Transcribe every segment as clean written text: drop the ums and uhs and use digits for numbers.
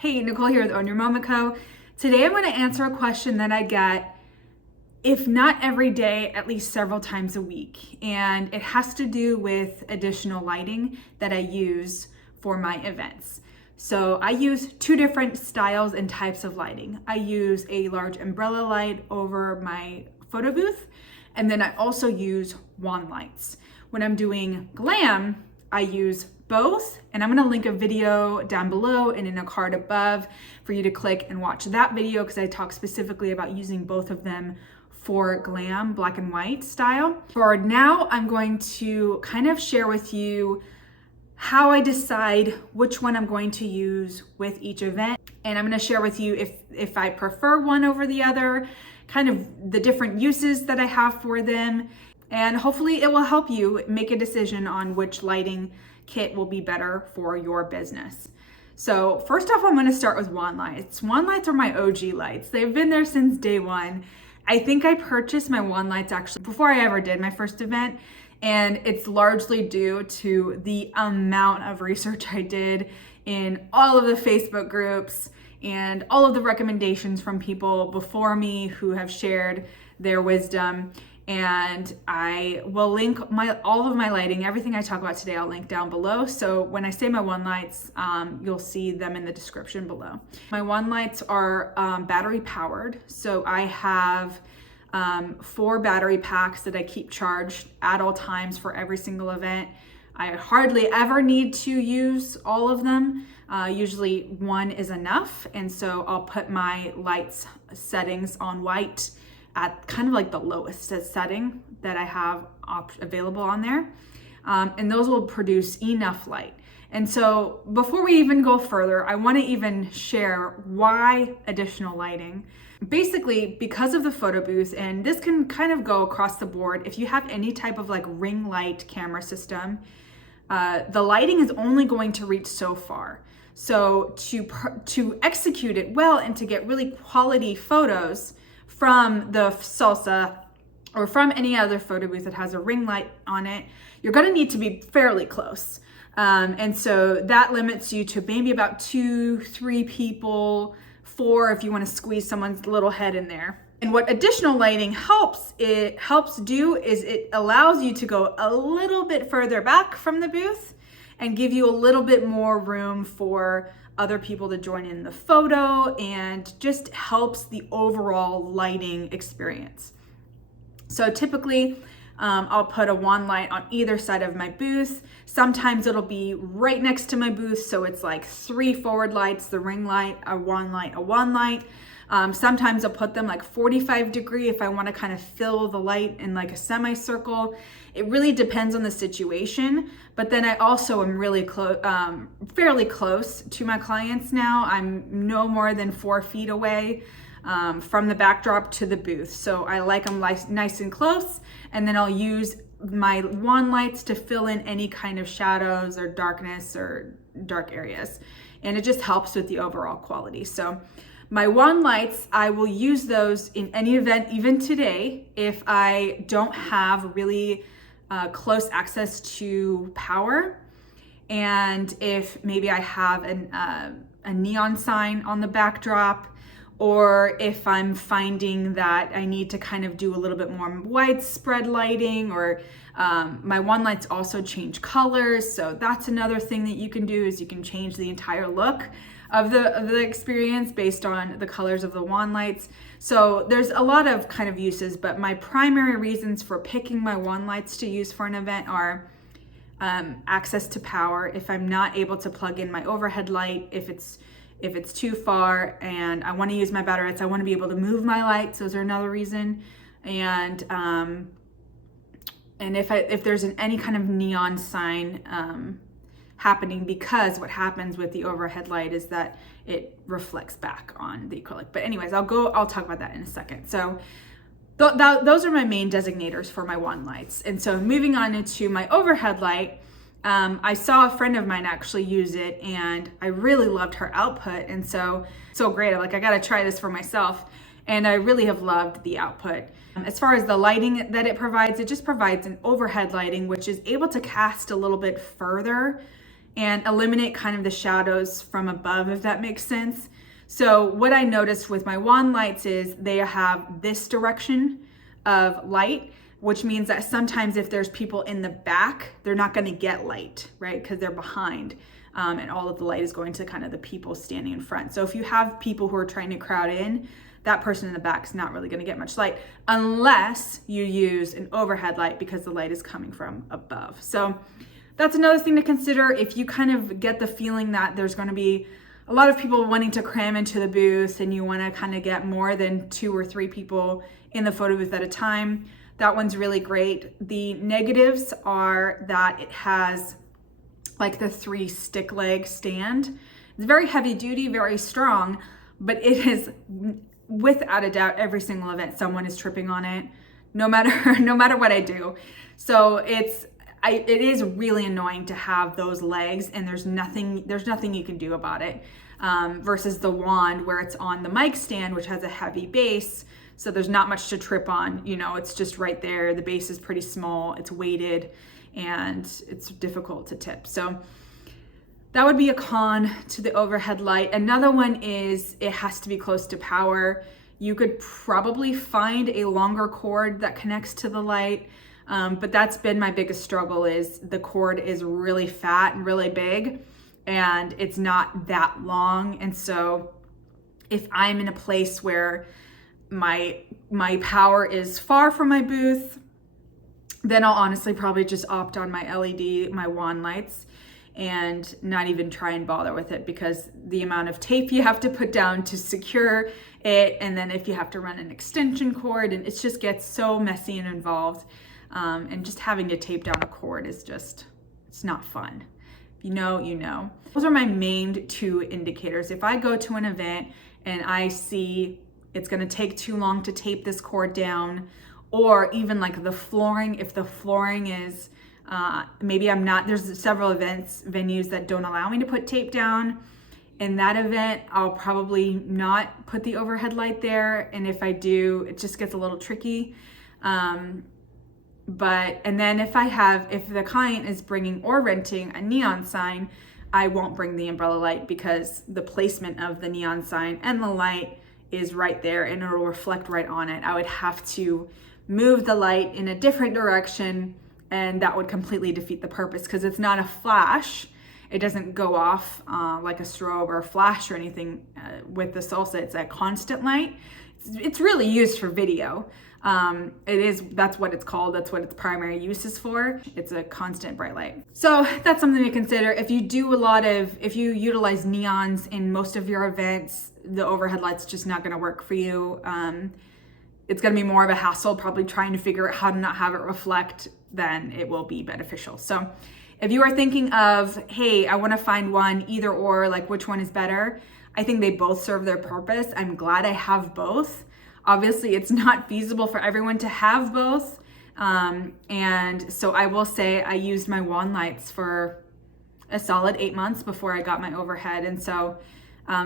Hey, Nicole here with Own Your Moment Co. Today I'm going to answer a question that I get, if not every day, at least several times a week. And it has to do with additional lighting that I use for my events. So I use two different styles and types of lighting. I use a large umbrella light over my photo booth, and then I also use wand lights. When I'm doing glam, I use both, and I'm gonna link a video down below and in a card above for you to click and watch that video because I talk specifically about using both of them for glam, black and white style. For now, I'm going to kind of share with you how I decide which one I'm going to use with each event. And I'm gonna share with you if I prefer one over the other, kind of the different uses that I have for them. And hopefully it will help you make a decision on which lighting kit will be better for your business. So first off, I'm gonna start with wand lights. Wand lights are my OG lights. They've been there since day one. I think I purchased my wand lights actually before I ever did my first event, and it's largely due to the amount of research I did in all of the Facebook groups and all of the recommendations from people before me who have shared their wisdom. And I will link all of my lighting, everything I talk about today, I'll link down below. So when I say my wand lights, you'll see them in the description below. My wand lights are battery powered. So I have 4 battery packs that I keep charged at all times for every single event. I hardly ever need to use all of them. Usually one is enough. And so I'll put my lights settings on white at kind of like the lowest setting that I have available on there. And those will produce enough light. And so before we even go further, I want to even share why additional lighting. Basically, because of the photo booth, and this can kind of go across the board, if you have any type of like ring light camera system, the lighting is only going to reach so far. So to execute it well and to get really quality photos from the Salsa or from any other photo booth that has a ring light on it, you're gonna need to be fairly close. And so that limits you to maybe about 2-3 people, 4 if you wanna squeeze someone's little head in there. And what additional lighting helps do is it allows you to go a little bit further back from the booth and give you a little bit more room for other people to join in the photo, and just helps the overall lighting experience. So typically, I'll put a wand light on either side of my booth. Sometimes it'll be right next to my booth, so it's like 3 forward lights, the ring light, a wand light, a wand light. Sometimes I'll put them like 45 degree if I want to kind of fill the light in like a semicircle. It really depends on the situation, but then I also am really fairly close to my clients now. I'm no more than 4 feet away from the backdrop to the booth. So I like them nice and close, and then I'll use my wand lights to fill in any kind of shadows or darkness or dark areas. And it just helps with the overall quality. So my wand lights, I will use those in any event, even today, if I don't have really close access to power. And if maybe I have a neon sign on the backdrop, or if I'm finding that I need to kind of do a little bit more widespread lighting, or my wand lights also change colors. So that's another thing that you can do, is you can change the entire look of the experience based on the colors of the wand lights. So there's a lot of kind of uses, but my primary reasons for picking my wand lights to use for an event are access to power. If I'm not able to plug in my overhead light, if it's too far and I want to use my battery lights, I want to be able to move my lights. Those are another reason. And if there's any kind of neon sign happening, because what happens with the overhead light is that it reflects back on the acrylic. But anyways, I'll talk about that in a second. So those are my main designators for my wand lights. And so moving on into my overhead light, I saw a friend of mine actually use it, and I really loved her output. And so great. I'm like, I gotta try this for myself. And I really have loved the output. As far as the lighting that it just provides an overhead lighting, which is able to cast a little bit further and eliminate kind of the shadows from above, if that makes sense. So what I noticed with my wand lights is they have this direction of light, which means that sometimes if there's people in the back, they're not going to get light, right? Because they're behind. And all of the light is going to kind of the people standing in front. So if you have people who are trying to crowd in, that person in the back is not really going to get much light unless you use an overhead light because the light is coming from above. So that's another thing to consider if you kind of get the feeling that there's going to be a lot of people wanting to cram into the booth and you want to kind of get more than 2 or 3 people in the photo booth at a time. That one's really great. The negatives are that it has like the 3 stick leg stand. It's very heavy duty, very strong, but it is without a doubt every single event someone is tripping on it, no matter what I do. So it is really annoying to have those legs, and there's nothing you can do about it. Versus the wand where it's on the mic stand, which has a heavy base, so there's not much to trip on. You know, it's just right there. The base is pretty small, it's weighted, and it's difficult to tip. So that would be a con to the overhead light. Another one is it has to be close to power. You could probably find a longer cord that connects to the light, but that's been my biggest struggle, is the cord is really fat and really big and it's not that long. And so if I'm in a place where my power is far from my booth, then I'll honestly probably just opt on my LED, my wand lights, and not even try and bother with it, because the amount of tape you have to put down to secure it, and then if you have to run an extension cord, and it just gets so messy and involved. And just having to tape down a cord is just, it's not fun. If you know, you know. Those are my main 2 indicators. If I go to an event and I see it's gonna take too long to tape this cord down, or even like the flooring, if the flooring is, maybe there's several venues that don't allow me to put tape down. In that event, I'll probably not put the overhead light there. And if I do, it just gets a little tricky. And then if the client is bringing or renting a neon sign, I won't bring the umbrella light, because the placement of the neon sign and the light is right there and it'll reflect right on it. I would have to move the light in a different direction, and that would completely defeat the purpose, because it's not a flash. It doesn't go off like a strobe or a flash or anything with the Salsa. It's a constant light. It's really used for video. That's what it's called. That's what its primary use is for. It's a constant bright light. So that's something to consider. If you utilize neons in most of your events, the overhead light's just not going to work for you. It's going to be more of a hassle probably trying to figure out how to not have it reflect than it will be beneficial. So if you are thinking of, hey, I want to find one, either or, like which one is better, I think they both serve their purpose. I'm glad I have both. Obviously, it's not feasible for everyone to have both. And so I will say I used my wand lights for a solid 8 months before I got my overhead. And so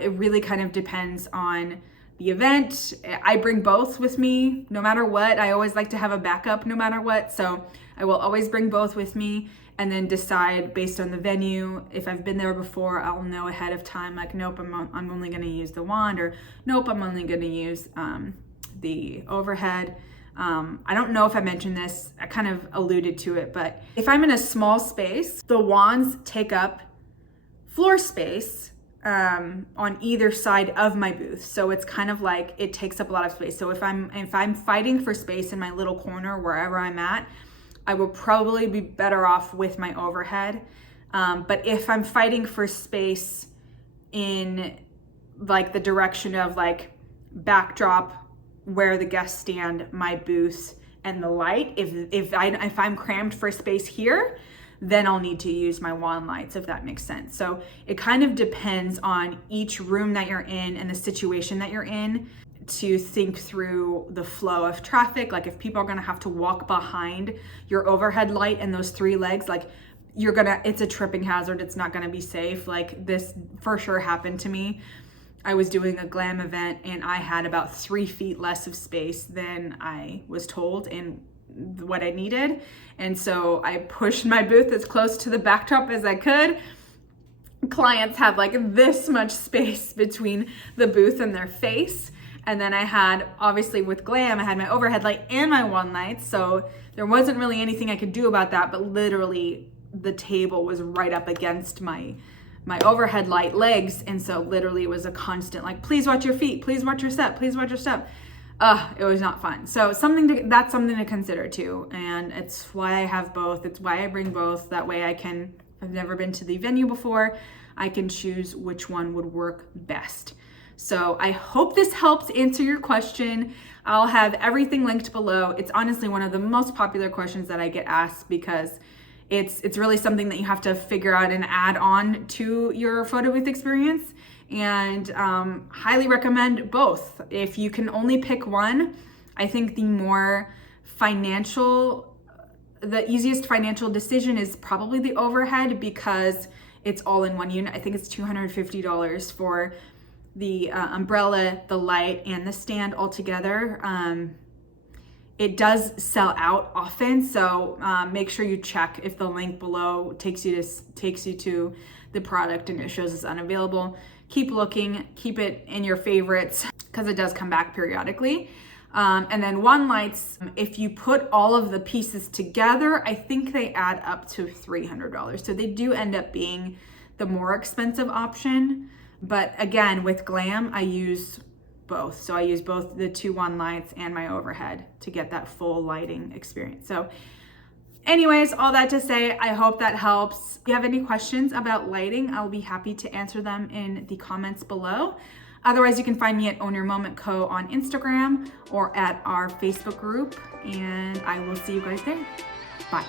it really kind of depends on the event. I bring both with me no matter what. I always like to have a backup no matter what. So I will always bring both with me, and then decide based on the venue. If I've been there before, I'll know ahead of time, like, nope, I'm only going to use the wand, or nope, I'm only going to use the overhead. I don't know if I mentioned this, I kind of alluded to it, but if I'm in a small space, the wands take up floor space on either side of my booth. So it's kind of like it takes up a lot of space. So if I'm fighting for space in my little corner wherever I'm at, I will probably be better off with my overhead. But if I'm fighting for space in like the direction of like backdrop, where the guests stand, my booth, and the light, if I'm crammed for space here, then I'll need to use my wand lights, if that makes sense. So it kind of depends on each room that you're in and the situation that you're in to think through the flow of traffic. Like if people are gonna have to walk behind your overhead light and those 3 legs, like it's a tripping hazard. It's not gonna be safe. Like this for sure happened to me. I was doing a glam event and I had about 3 feet less of space than I was told and what I needed. And so I pushed my booth as close to the backdrop as I could. clients have like this much space between the booth and their face. And then I had, obviously with Glam, I had my overhead light and my one light. So there wasn't really anything I could do about that, but literally the table was right up against my overhead light legs. And so literally it was a constant, like, please watch your feet, please watch your step, please watch your step. It was not fun. So that's something to consider too. And it's why I have both. It's why I bring both. That way I've never been to the venue before. I can choose which one would work best. So I hope this helps answer your question. I'll have everything linked below. It's honestly one of the most popular questions that I get asked because it's really something that you have to figure out and add on to your photo booth experience. And highly recommend both. If you can only pick one, I think the easiest financial decision is probably the overhead because it's all in one unit. I think it's $250 for the umbrella, the light, and the stand all together. It does sell out often, so make sure you check if the link below takes you to the product and it shows it's unavailable. Keep looking, keep it in your favorites because it does come back periodically. And then one lights, if you put all of the pieces together, I think they add up to $300. So they do end up being the more expensive option. But again, with Glam, I use both. So I use both the 2 one lights and my overhead to get that full lighting experience. So anyways, all that to say, I hope that helps. If you have any questions about lighting, I'll be happy to answer them in the comments below. Otherwise, you can find me at Own Your Moment Co. on Instagram or at our Facebook group, and I will see you guys there. Bye.